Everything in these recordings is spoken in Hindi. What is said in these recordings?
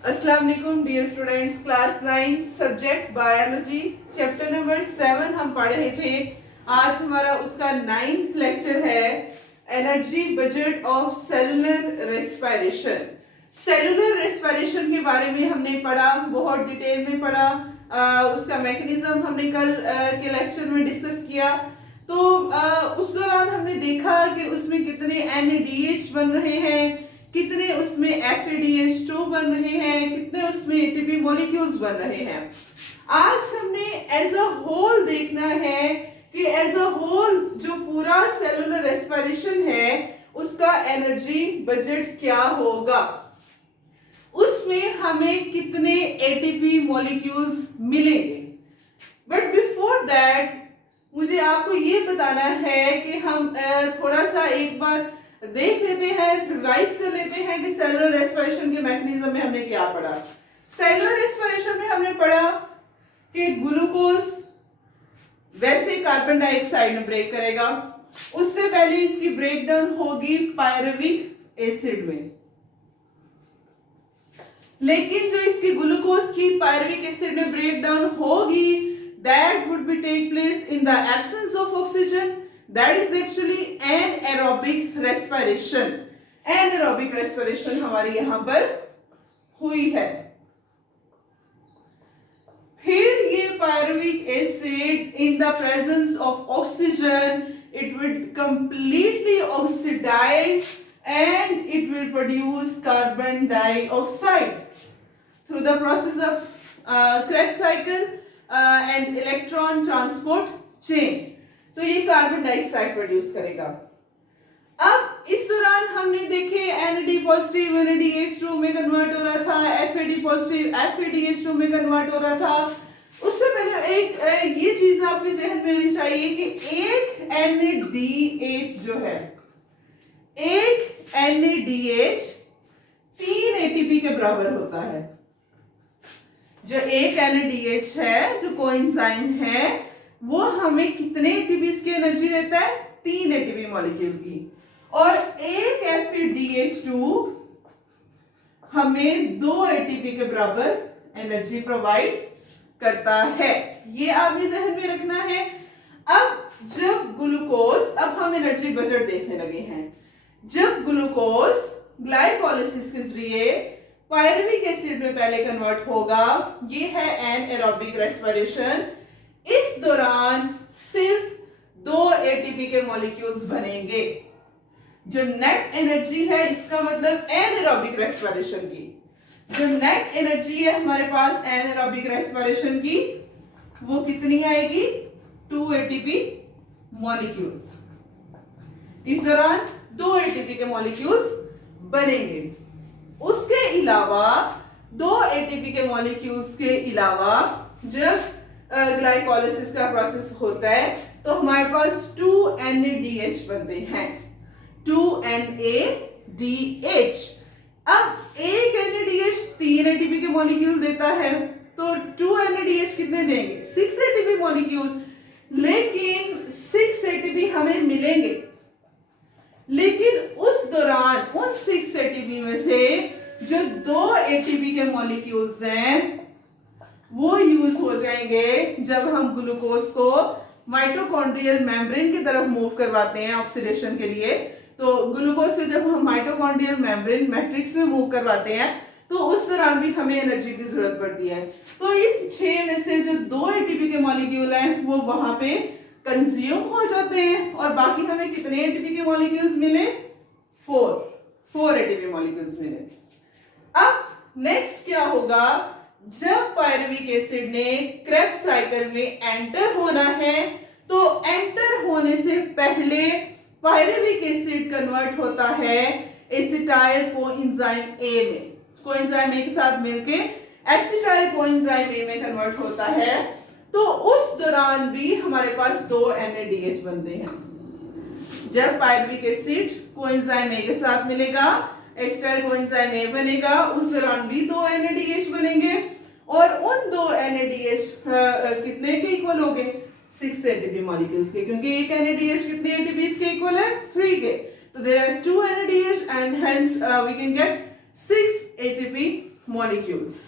अस्सलाम वालेकुम dear students, class 9 subject biology chapter number 7 हम पढ़ रहे थे। आज हमारा उसका 9th लेक्चर है, energy budget of cellular respiration. Cellular respiration के बारे में हमने पढ़ा, बहुत डिटेल में पढ़ा। उसका मैकेनिज्म हमने कल के लेक्चर में डिस्कस किया। तो उस दौरान हमने देखा कि उसमें कितने NADH बन रहे हैं, कितने उसमें FADH2 बन रहे हैं, कितने उसमें ATP मॉलिक्यूल्स बन रहे हैं। आज हमने एज अ होल देखना है कि एज अ होल जो पूरा सेलुलर रेस्पिरेशन है उसका एनर्जी बजट क्या होगा, उसमें हमें कितने ATP मॉलिक्यूल्स मिलेंगे। बट बिफोर दैट मुझे आपको ये बताना है कि हम थोड़ा सा एक बार देख लेते हैं, रिवाइज कर लेते हैं कि सेलुलर रेस्पिरेशन के मैकेनिज्म में हमने क्या पढ़ा। सेलुलर रेस्पिरेशन में हमने पढ़ा कि ग्लूकोज वैसे कार्बन डाइऑक्साइड में ब्रेक करेगा, उससे पहले इसकी ब्रेकडाउन होगी पायरुविक एसिड में। लेकिन जो इसकी ग्लूकोज की पायरुविक एसिड में ब्रेकडाउन होगी, that would be take place in the absence of oxygen. That is actually anaerobic respiration. Anaerobic respiration हमारी यहां पर हुई है। फिर ये pyruvic acid in the presence of oxygen, it would completely oxidize and it will produce carbon dioxide through the process of Krebs cycle and electron transport chain. तो ये कार्बन डाइऑक्साइड प्रोड्यूस करेगा। अब इस दौरान हमने देखे NAD पॉजिटिव NADH2 में कन्वर्ट हो रहा था, FAD पॉजिटिव FADH2 में कन्वर्ट हो रहा था। उससे पहले एक ये चीज आपके जहन में होनी चाहिए कि एक NADH जो है, एक NADH 3 ATP के बराबर होता है। जो एक NADH है, जो कोएंजाइम है, वो हमें कितने ATPs की एनर्जी देता है? 3 ATP मॉलिक्यूल की। और एक FADH2 हमें 2 ATP के बराबर एनर्जी प्रोवाइड करता है। ये आपने जहन में रखना है। अब जब ग्लूकोज, अब हम एनर्जी बजट देखने लगे हैं। जब ग्लूकोज ग्लाइकोलाइसिस के जरिए पायरुविक एसिड में पहले कन्वर्ट होगा, ये है एनाएरोबिक रेस्पिरेशन। इस दौरान सिर्फ 2 ATP के मॉलिक्यूल्स बनेंगे। जो नेट एनर्जी है, इसका मतलब एनाएरोबिक रेस्पिरेशन की जो नेट एनर्जी है हमारे पास एनाएरोबिक रेस्पिरेशन की, वो कितनी आएगी? 2 ATP मॉलिक्यूल्स। इस दौरान 2 ATP के मॉलिक्यूल्स बनेंगे। उसके अलावा 2 ATP के मॉलिक्यूल्स के अलावा जब ग्लाइकोलाइसिस का प्रोसेस होता है तो हमारे पास 2 NADH बनते हैं, 2 NADH। अब एक NADH 3 ATP के मॉलिक्यूल देता है, तो 2 NADH कितने देंगे? 6 ATP मॉलिक्यूल। लेकिन 6 ATP हमें मिलेंगे, लेकिन उस दौरान उन 6 ATP में से जो 2 ATP के मॉलिक्यूल्स हैं वो यूज हो जाएंगे जब हम ग्लूकोज को माइटोकॉन्ड्रियल मेम्ब्रेन की तरफ मूव करवाते हैं ऑक्सीडेशन के लिए। तो ग्लूकोज को जब हम माइटोकॉन्ड्रियल मेम्ब्रेन मैट्रिक्स में मूव करवाते हैं तो उस दौरान भी हमें एनर्जी की जरूरत पड़ती है। तो इस 6 में से जो 2 ATP के मॉलिक्यूल हैं वो वहां पे कंज्यूम हो जाते हैं, और बाकी हमें कितने ATP के मॉलिक्यूल्स मिले? 4 ATP मॉलिक्यूल्स मिले। अब नेक्स्ट क्या होगा? जब पायरुविक एसिड ने क्रेब्स साइकिल में एंटर होना है, तो एंटर होने से पहले पायरुविक एसिड कन्वर्ट होता है एसिटाइल कोएंजाइम A में। कोएंजाइम A के साथ मिलके एसिटाइल कोएंजाइम A में कन्वर्ट होता है। तो उस दौरान भी हमारे पास 2 NADH बनते हैं। जब पायरुविक एसिड कोएंजाइम A के साथ मिलेगा, एसिटाइल कोएंजाइम A बनेगा, उस दौरान भी 2 NADH बनेंगे। और उन 2 NADH कितने के इक्वल होंगे? 6 ATP मॉलिक्यूल्स के, क्योंकि एक NADH कितने ATPs के इक्वल है? 3 के। So there are 2 NADH and hence we can get 6 ATP molecules.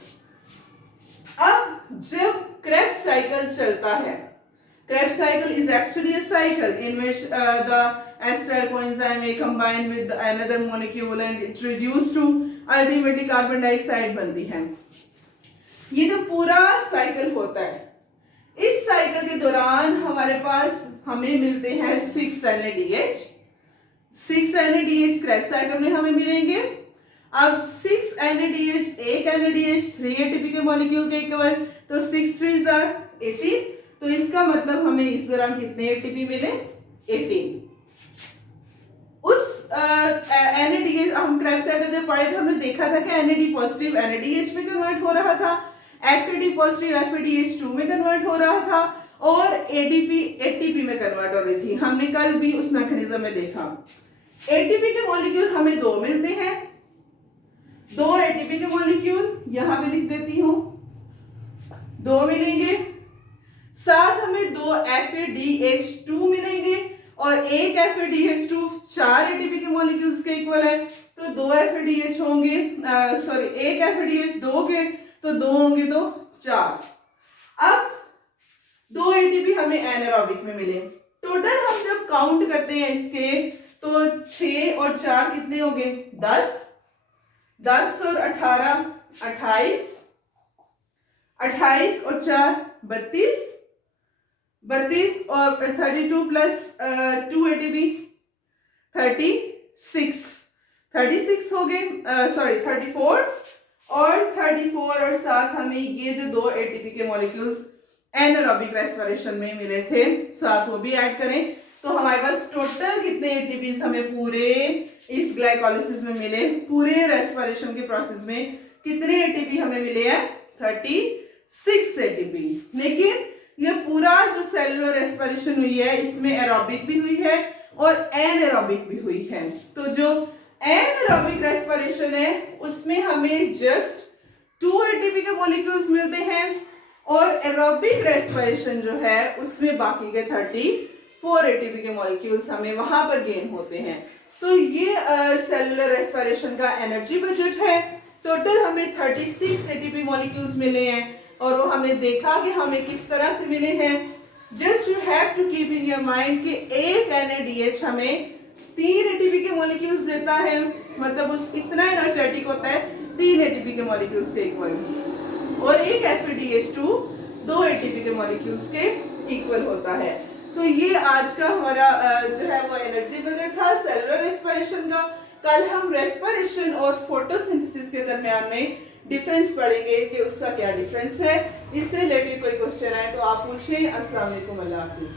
अब जब क्रेब्स साइकिल चलता है, Krebs cycle is actually a cycle in which the acetyl coenzyme may combine with another molecule and it reduce to ultimately carbon dioxide बनती है। ये जो पूरा साइकिल होता है, इस साइकिल के दौरान हमारे पास हमें मिलते हैं 6 NADH। 6 NADH Krebs साइकिल में हमें मिलेंगे। अब 6 NADH, एक NADH 3 ATP के मॉलिक्यूल के इक्वल, तो 6 3s are 18। तो इसका मतलब हमें इस दौरान कितने एटीपी मिले? 18। उस NADH हम Krebs साइकिल जब पढ़े थे, हमने देखा था कि NAD पॉजिटिव NADH में कन्वर्ट हो रहा था, FAD पॉजिटिव FADH2 में कन्वर्ट हो रहा था और ADP ATP में कन्वर्ट हो रही थी। हमने कल भी उस मैकेनिज्म में देखा। ATP के मॉलिक्यूल हमें 2 मिलते हैं, 2 ATP के मॉलिक्यूल यहां पे लिख देती हूं, 2 मिलेंगे। साथ हमें 2 FADH2 मिलेंगे और एक FADH2 4 ATP के मॉलिक्यूल्स के इक्वल है, तो 2 FADH होंगे, सॉरी एक FADH 2 के, तो 2 होंगे तो 4। अब 2 ATP हमें एनारोबिक में मिले। टोटल हम जब काउंट करते हैं इसके, तो 6 और 4 कितने हो गए? 10। 10 और 18 28, 28 और 4 32, 32 और 32 प्लस 2 ATP 36, 36 हो गए, सॉरी 34 और 34 और साथ हमें ये जो 2 ATP के मॉलिक्यूल्स एनारोबिक रेस्पिरेशन में मिले थे, साथ वो भी ऐड करें, तो हमारे पास टोटल कितने ATPs हमें पूरे इस ग्लाइकोलाइसिस में मिले, पूरे रेस्पिरेशन के प्रोसेस में कितने ATP हमें मिले हैं? 36 ATP। लेकिन ये पूरा जो सेलुलर रेस्पिरेशन हुई है, इसमें एरोबिक भी हुई है और एनारोबिक भी हुई है। तो जो एनारोबिक रेस्पिरेशन है उसमें हमें जस्ट 2 ATP के मॉलिक्यूल्स मिलते हैं और एरोबिक रेस्पिरेशन जो है उसमें बाकी के 34 ATP के मॉलिक्यूल्स हमें वहां पर गेन होते हैं। तो ये सेलुलर रेस्पिरेशन का एनर्जी बजट है। टोटल हमें 36 ATP मॉलिक्यूल्स मिले हैं और वो हमने देखा कि हमें किस तरह से मिले हैं। Just you have to keep in your mind कि एक NADH हमें 3 ATP के मॉलिक्यूल्स देता है, मतलब उस इतना एनर्जेटिक होता है 3 ATP के मॉलिक्यूल्स के इक्वल, और एक FADH2 2 ATP के मॉलिक्यूल्स के इक्वल होता है। तो ये आज का हमारा जो है वो एनर्जी बजट था सेलुलर रेस्पिरेशन का। कल हम रेस्पिरेशन और फोटोसिंथेसिस के दरमियान में डिफरेंस पढ़ेंगे कि उसका क्या डिफरेंस है। इससे रिलेटेड कोई क्वेश्चन आए तो आप पूछें। अस्सलाम वालेकुम, अल्लाह हाफिज।